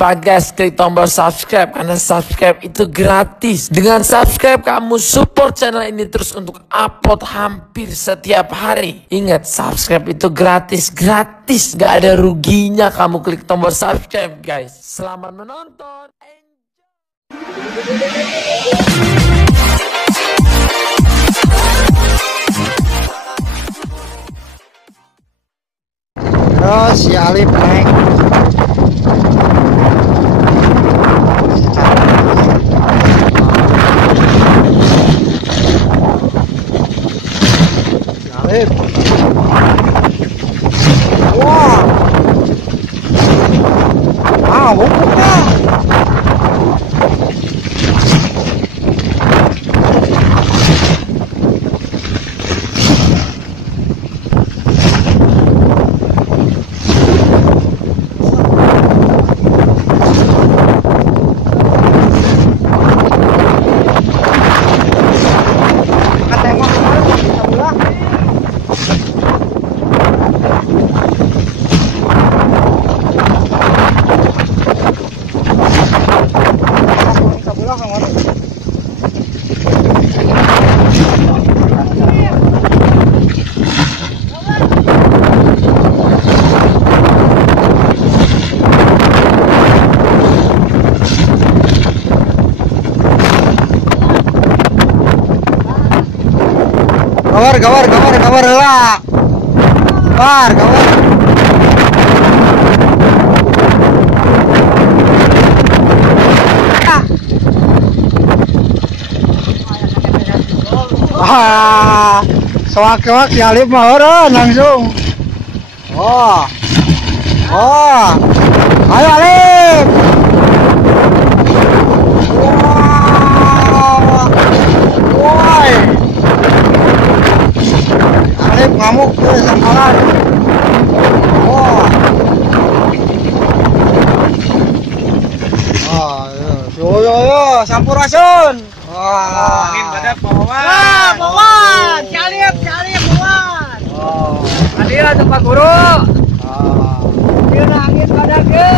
lupa guys, klik tombol subscribe karena subscribe itu gratis. Dengan subscribe kamu support channel ini terus untuk upload hampir setiap hari. Ingat, subscribe itu gratis, gak ada ruginya kamu klik tombol subscribe guys. Selamat menonton. Terus Sialif naik. Sialif. Wah. Ah, buka. Gawar lah. Gawar. Ah, sewak-sewak Sialif mah langsung. Oh. Ayo Alif. Woi. Alif ngamuk ke sangkalan. Yo, sampurasun. Wah, angin badak bawan. Bawan. Sialif bawan. Oh, hadir atuh Pak Guru. Ieu angin badak ge.